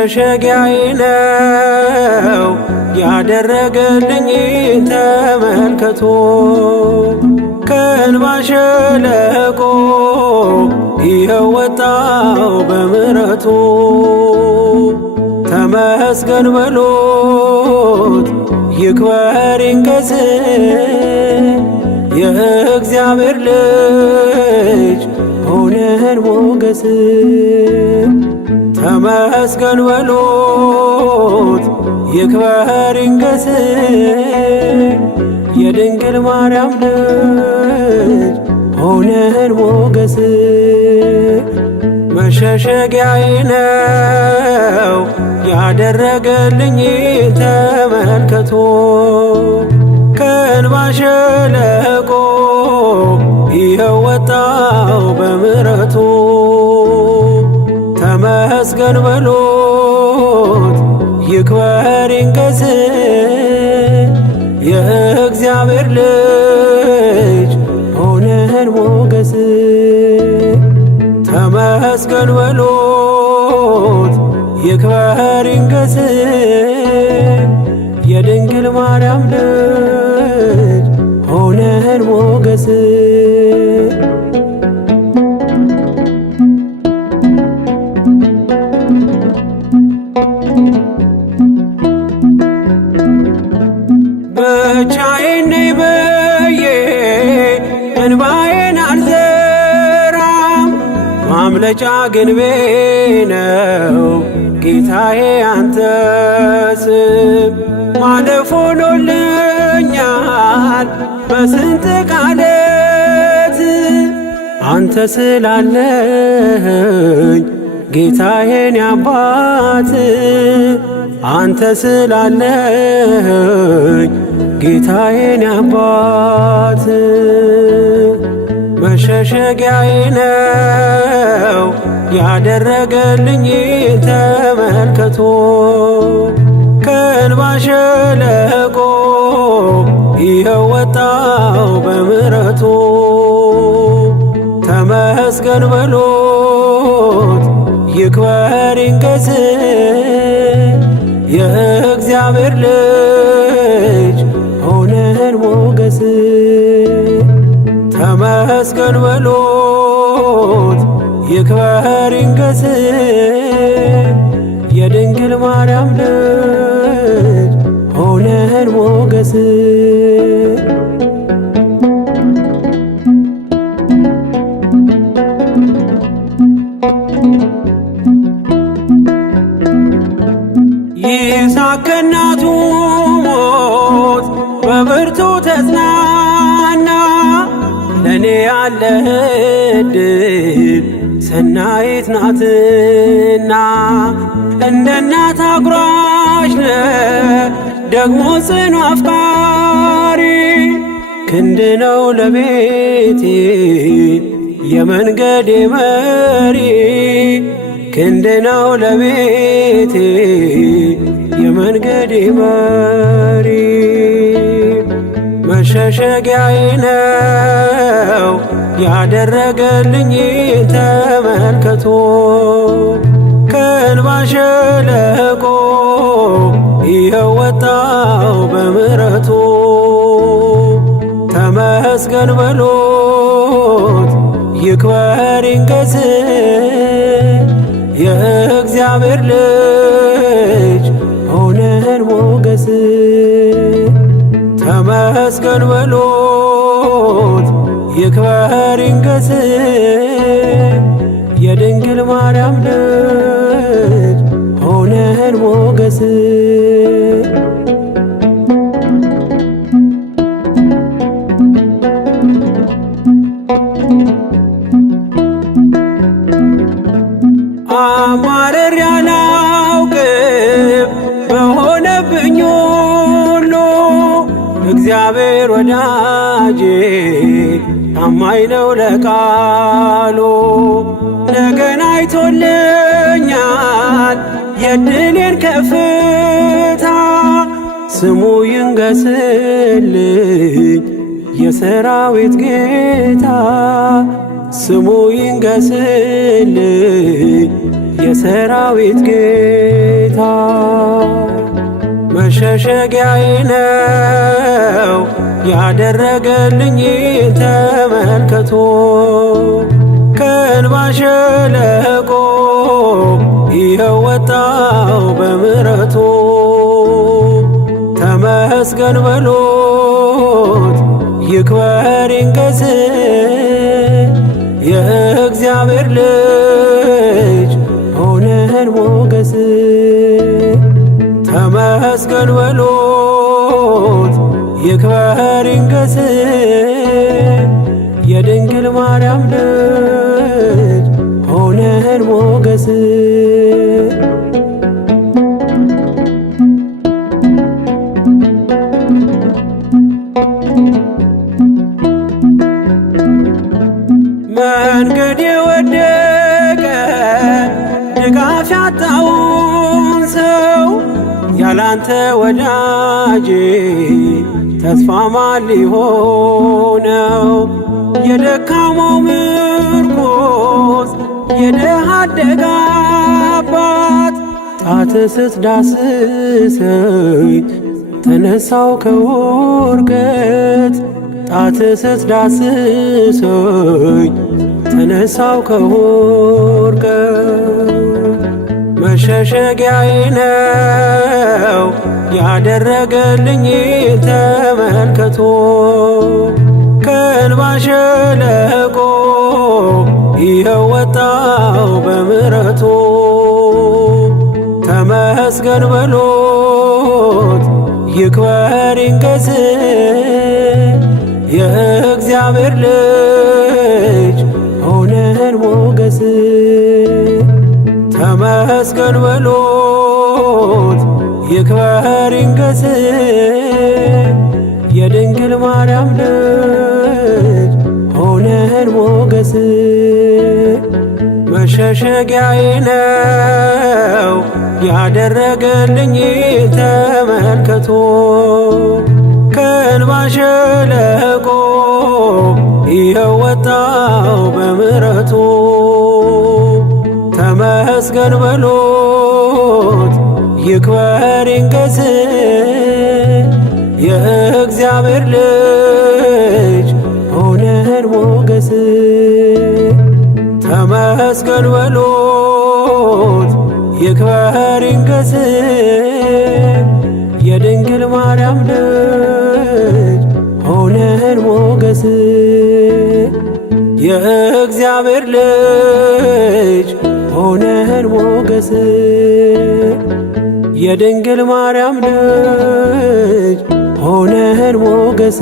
መሸሸጊያዬ ነው ያደረገልኝ ተመልከቶ ከእንባ ሸለቆ ይኸው ወጣው በምሕረቱ ተመስገን በሉት ይክበር ይንገስ የእግዚአብሔር ልጅ ሆነን ሞገስ ተመስገን በሉት ይክበር ይንገስ የድንግል ማርያም ልጅ ሆነን ሞገስ መሸሸጊያዬ ነው ያደረገልኝ ተመልከቶ ከእንባ ሸለቆ ይኸው ወጣው በምሕረቱ ተመስገን በሉት ይክበር ይንገስ የእግዚአብሔር ልጅ ሆነን ሞገስ ተመስገን በሉት ይክበር ይንገስ የድንግል ማርያም ልጅ ሆነን ሞገስ ብቻዬን ነኝ ብዬ እንባዬን አልዘራም ማምለጫ ግንቤ ነው ጌታዬ አንተ ስም ማለፍ ሆኖልኛል በስንጥቅ ዓለት አንተ ስላለኸኝ ጌታዬን አባት አንተ ስላለኸኝ ጌታዬን አባት መሸሸጊያዬ ነው ያደረገልኝ ተመልከቶ ከእንባ ሸለቆ ይኸው ወጣው በምሕረቱ ተመስገን በሉት ይክበር ይንገስ የእግዚአብሔር ልጅ ሆነን ሞገስ ተመስገን በሉት ይክበር ይንገስ የድንግል ማርያም ልጅ ሆነን ሞገስ ይስሐቅ ከእናቱ ሞት በብርቱ ተጽናና ለእኔ ያለህ ዕድል ሰናይት ናትና እንደ እናት አጉራሽ ነህ ደግሞ ጽኑ አፍቃሪ ክንድ ነው ለቤቴ የመንገዴ መሪ ክንድ ነው ለቤቴ የመንገዴ መሪ መሸሸጊያዬ ነው ያደረገልኝ ተመልከቶ ከእንባ ሸለቆ ይኸው ወጣው በምሕረቱ ተመስገን በሉት ይክበር ይንገስ የእግዚአብሔር ልጅ ሆነን ሞገስ ተመስገን በሉት ይክበር ይንገስ የድንግል ማርያም ልጅ ሆነን ሞገስ አማረር ያላውቅም በሆነብኝ ሁሉ እግዚአብሔር ወዳጄ ታማኝ ነው ለቃሉ ነገን አይቶልኛል የድሌን ከፍታ ስሙ ይንገስልኝ የሰራዊት ጌታ ስሙ ይንገስልኝ የሰራዊት ጌታ መሸሸጊያዬ ነው ያደረገልኝ ተመልከቶ ከእንባ ሸለቆ ይኸው ወጣው በምሕረቱ ተመስገን በሉት ይክበር ይንገስ የእግዚአብሔር ልጅ ሆነን ሞገስ ተመስገን በሉት ይክበር ይንገስ የድንግል ማርያም ልጅ ሆነን ሞገስ መንገድ የወደቀ ድጋፍ ያጣውን ሰው ያላንተ ወዳጄ ተስፋ ማን ሊሆነው? የደካማው ምርኮስ የድሃ አደግ አባት ጣት ስትዳስሰኝ ተነሳው ከውድቀት ጣት ስትዳስሰኝ ተነሳው ከውድቀት መሸሸጊያዬ ነው ያደረገልኝ ተመልከቶ ከእንባ ሸለቆ ይኸው ወጣው በምሕረቱ ተመስገን በሉት ይክበር ይንገስ የእግዚአብሔር ልጅ ሆነን ሞገስ ተመስገን በሉት ይክበር ይንገስ የድንግል ማርያም ልጅ ሆነን ሞገስ መሸሸጊያዬ ነው ያደረገልኝ ተመልከቶ ከእንባ ሸለቆ ይኸው ወጣው በምሕረቱ ተመስገን በሉት ይክበር ይንገስ የእግዚአብሔር ልጅ ሆነን ሞገስ ተመስገን በሉት ይክበር ይንገስ የድንግል ማርያም ልጅ ሆነን ሞገስ የእግዚአብሔር ልጅ ሆነን ሞገስ የድንግል ማርያም ልጅ ሆነን ሞገስ